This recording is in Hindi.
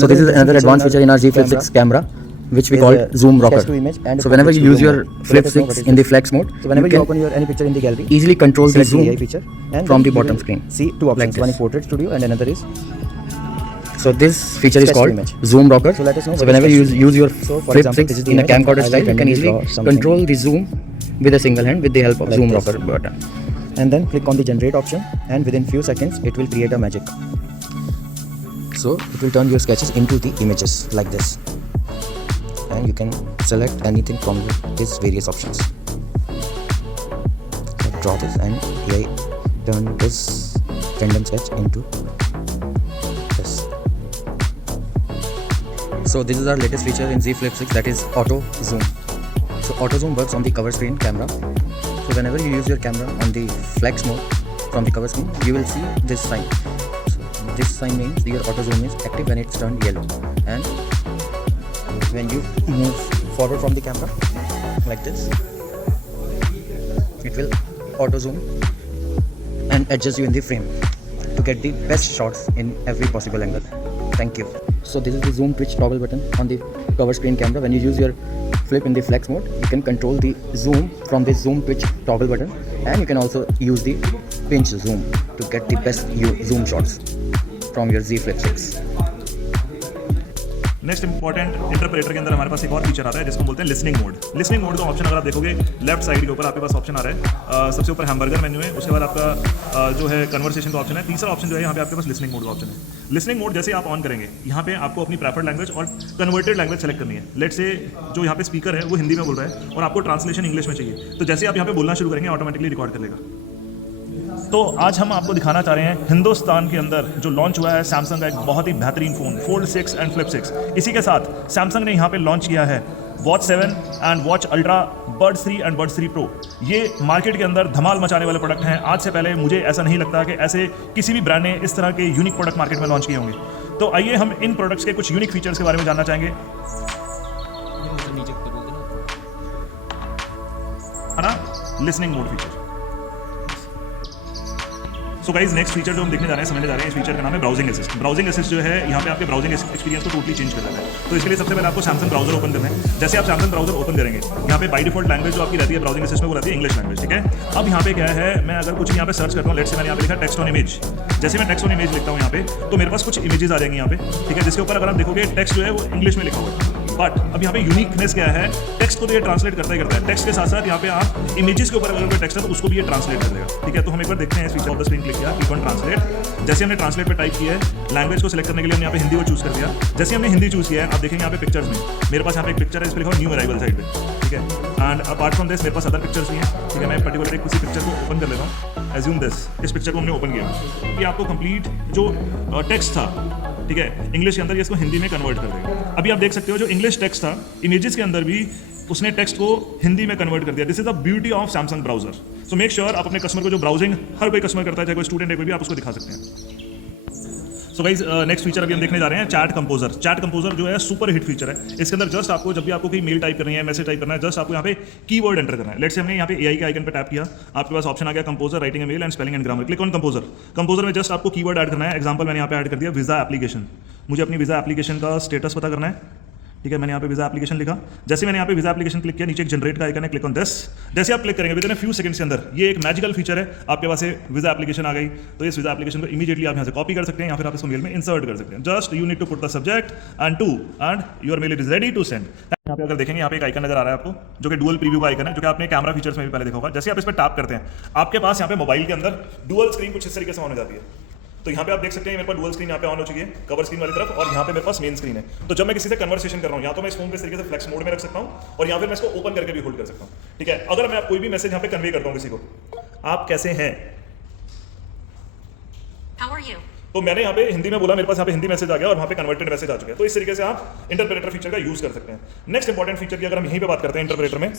So this is another advanced feature in our Z Flip 6 camera, which we call zoom rocker. So whenever you use your Flip 6 in the flex mode, so whenever you can open your any picture in the gallery, easily control the zoom feature and from the you bottom will screen. See two options, Like one this. is portrait studio and another is. So this feature is Sketch to called image. zoom rocker. So let us know So what whenever is you sketch to use your So for Flip example, 6 this is the in a image. camcorder I will style, you can randomly easily draw something control the zoom with a single hand with the help of like zoom this. rocker button. And then click on the generate option, and within few seconds it will create a magic. So it will turn your sketches into the images like this, and you can select anything from these various options. Draw this and I turn this random sketch into this. So this is our latest feature in Z Flip 6, that is auto zoom. So auto zoom works on the cover screen camera. So whenever you use your camera on the flex mode from the cover screen, you will see this sign. So this sign means your auto zoom is active when it's turned yellow, and when you move forward from the camera like this, it will auto zoom and adjust you in the frame to get the best shots in every possible angle. Thank you. So this is the zoom twitch toggle button on the cover screen camera. When you use your Flip in the flex mode, you can control the zoom from the zoom twitch toggle button, and you can also use the pinch zoom to get the best zoom shots from your Z Flip 6. Next important interpreter के अंदर हमारे पास एक और फीचर आता है जिसको बोलते हैं लिसनिंग मोड। लिसनिंग मोड का ऑप्शन अगर आप देखोगे लेफ्ट साइड के ऊपर आपके पास ऑप्शन आ रहा है, सबसे ऊपर हैमबर्गर मेन्यू है, उसके बाद आपका जो है कन्वर्सेशन का ऑप्शन है, तीसरा ऑप्शन जो है यहाँ पे आपके पास लिसनिंग मोड का ऑप्शन है। लिसनिंग मोड जैसे आप ऑन करेंगे, यहाँ पे आपको अपनी प्रेफर्ड लैंग्वेज और कन्वर्टेड लैंग्वेज सेलेक्ट करनी है। लेट से जो यहाँ पे स्पीकर है वो हिंदी में बोल रहा है और आपको ट्रांसलेशन इंग्लिश में चाहिए, तो जैसे आप यहाँ पे बोलना शुरू करेंगे ऑटोमेटिकली रिकॉर्ड कर लेगा। तो आज हम आपको दिखाना चाह रहे हैं हिंदुस्तान के अंदर जो लॉन्च हुआ है सैमसंग का एक बहुत ही बेहतरीन फ़ोन फोल्ड 6 एंड फ्लिप 6। इसी के साथ सैमसंग ने यहाँ पे लॉन्च किया है watch 7 and watch ultra, buds 3 and buds 3 pro. ये मार्केट के अंदर धमाल मचाने वाले प्रोडक्ट हैं। आज से पहले मुझे ऐसा नहीं लगता कि ऐसे किसी भी ब्रांड ने इस तरह के यूनिक प्रोडक्ट मार्केट में लॉन्च किए होंगे। तो आइए हम इन प्रोडक्ट्स के कुछ यूनिक फीचर्स के बारे में जानना चाहेंगे। Listening mode feature. So guys next feature जो हम देखने जा रहे हैं, समझने जा रहे हैं, इस फीचर का नाम है ब्राउजिंग असिस्ट। ब्राउजिंग असिस्ट जो है यहाँ पे आपके ब्राउजिंग एक्सपीरियंस को टोटली चेंज कर देता है। तो इसके लिए सबसे पहले आपको सैमसंग ब्राउजर ओपन करना है। जैसे आप सैमसंग ब्राउजर ओपन करेंगे, यहाँ पे बाई डिफॉल्ट लैंग्वेज जो आपकी रहती है ब्राउजिंग असिस्ट में वो रहती है इंग्लिश लैंग्वेज, ठीक है। अब यहाँ पे क्या है, मैं अगर कुछ यहाँ पे सर्च करता हूँ, लेट्स से मैंने यहाँ पे लिखा टेक्स्ट ऑन इमेज। जैसे मैं टेक्स्ट ऑन इमेज लिखता हूँ यहाँ पे, तो मेरे पास कुछ इमेजेस आ जाएंगे यहाँ पे, ठीक है, जिसके ऊपर अगर आप देखोगे टेक्स्ट जो है वो इंग्लिश में लिखा हुआ है। बट अब यहाँ पे यूनिकनेस क्या है, टेक्स्ट को तो ये ट्रांसलेट करता ही करता है, टेक्स्ट के साथ साथ यहाँ पे आप इमेजेस के ऊपर अगर कोई टेक्स्ट है तो उसको भी ये ट्रांसलेट कर देगा, ठीक है। तो हम एक बार देखते हैं इस feature of the screen click किया, क्लिक ऑन ट्रांसलेट। जैसे हमने ट्रांसलेट पे टाइप किया है, लैंग्वेज को सिलेक्ट करने के लिए हमने यहाँ पे हिंदी को चूज कर दिया। जैसे हमने हिंदी चूज किया है, आप देखेंगे यहाँ पे पिक्चर्स में मेरे पास यहाँ पे एक पिक्चर है, इस पर लिखा न्यू अराइवल साइड पे, ठीक है। एंड अपार्ट फ्रॉम दिस मेरे पास अदर पिक्चर्स भी हैं, ठीक है। मैं पर्टिकुलर एक किसी पिक्चर को ओपन कर लेता हूँ। एज्यूम दिस, इस पिक्चर को हमने ओपन किया, ये आपको कंप्लीट जो टेक्स्ट था, ठीक है, इंग्लिश के अंदर ये इसको हिंदी में कन्वर्ट कर देगा। अभी आप देख सकते हो जो इंग्लिश टेक्स्ट था इमेजेस के अंदर भी उसने टेक्स्ट को हिंदी में कन्वर्ट कर दिया। This is the beauty of Samsung browser. So make sure आप अपने कस्टमर को, जो ब्राउजिंग हर कोई कस्टमर करता है, चाहे कोई स्टूडेंट है कोई भी, आप उसको दिखा सकते हैं। सो गाइज नेक्स्ट फीचर अभी हम देखने जा रहे हैं चैट कंपोजर। चैट कंपोजर जो है सुपर हिट फीचर है। इसके अंदर जस्ट आपको जब भी आपको कोई मेल टाइप करनी है, मैसेज टाइप करना है, जस्ट आपको यहाँ पे कीवर्ड एंटर करना है। लेट्स से हमने यहाँ पे एआई के आइकन पे टैप किया, आपके पास ऑप्शन आ गया composer, writing a male and spelling and grammar. Click on composer. Composer में जस्ट आपको कीवर्ड ऐड करना है। एग्जांपल मैंने यहाँ पे ऐड कर दिया वीजा एप्लीकेशन। मुझे अपनी वीजा एप्लीकेशन का स्टेटस पता करना है, ठीक है। मैंने यहाँ पे वीजा एप्लीकेशन लिखा। जैसे मैंने यहाँ पे वीजा एप्लीकेशन क्लिक किया, नीचे एक जनरेट का आइकन है, क्लिक ऑन दिस। जैसे आप क्लिक करेंगे विद इन फ्यू सेकंड्स के अंदर ये एक मैजिकल फीचर है, आपके पास वीजा एप्लीकेशन आ गई। तो इस वीजा एप्लीकेशन को इमीडिएटली आप यहाँ से कॉपी कर सकते हैं या फिर आप इसको मेल में इंसर्ट कर सकते हैं। Just you need to put the subject and your mail is ready to send. यहाँ पे अगर देखेंगे, यहाँ पे एक आइकन नजर आ रहा है आपको, जो कि डुअल प्रीव्यू का आइकन है, जो कि आपने कैमरा फीचर्स में भी पहले देखा होगा। जैसे आप इस पर टैप करते हैं, आपके पास यहाँ पे मोबाइल के अंदर डुअल स्क्रीन कुछ इस तरीके से ऑन हो जाती है। तो यहाँ पे आप देख सकते हैं मेरे पास डुअल स्क्रीन यहाँ पे ऑन हो चुकी है, कवर स्क्रीन वाली तरफ, और यहाँ पे मेरे पास मेन स्क्रीन है। तो जब मैं किसी से कन्वर्सेशन कर रहा हूँ, या तो मैं इस फोन पे इस तरीके से फ्लेक्स मोड में रख सकता हूँ, और यहाँ पे मैं इसको ओपन करके भी होल्ड कर सकता हूँ, ठीक है। अगर मैं कोई भी मैसेज यहाँ पे कन्वे करता हूँ किसी को, आप कैसे हैं, तो मैंने यहाँ पे हिंदी में बोला, मेरे पास यहाँ पे हिंदी मैसेज आ गया और वहाँ पे कन्वर्टेड मैसेज आ चुके हैं। तो इस तरीके से आप इंटरप्रेटर फीचर का यूज कर सकते हैं। नेक्स्ट इंपॉर्टेंट फीचर की अगर हम यहीं पे बात करते हैं इंटरप्रेटर में,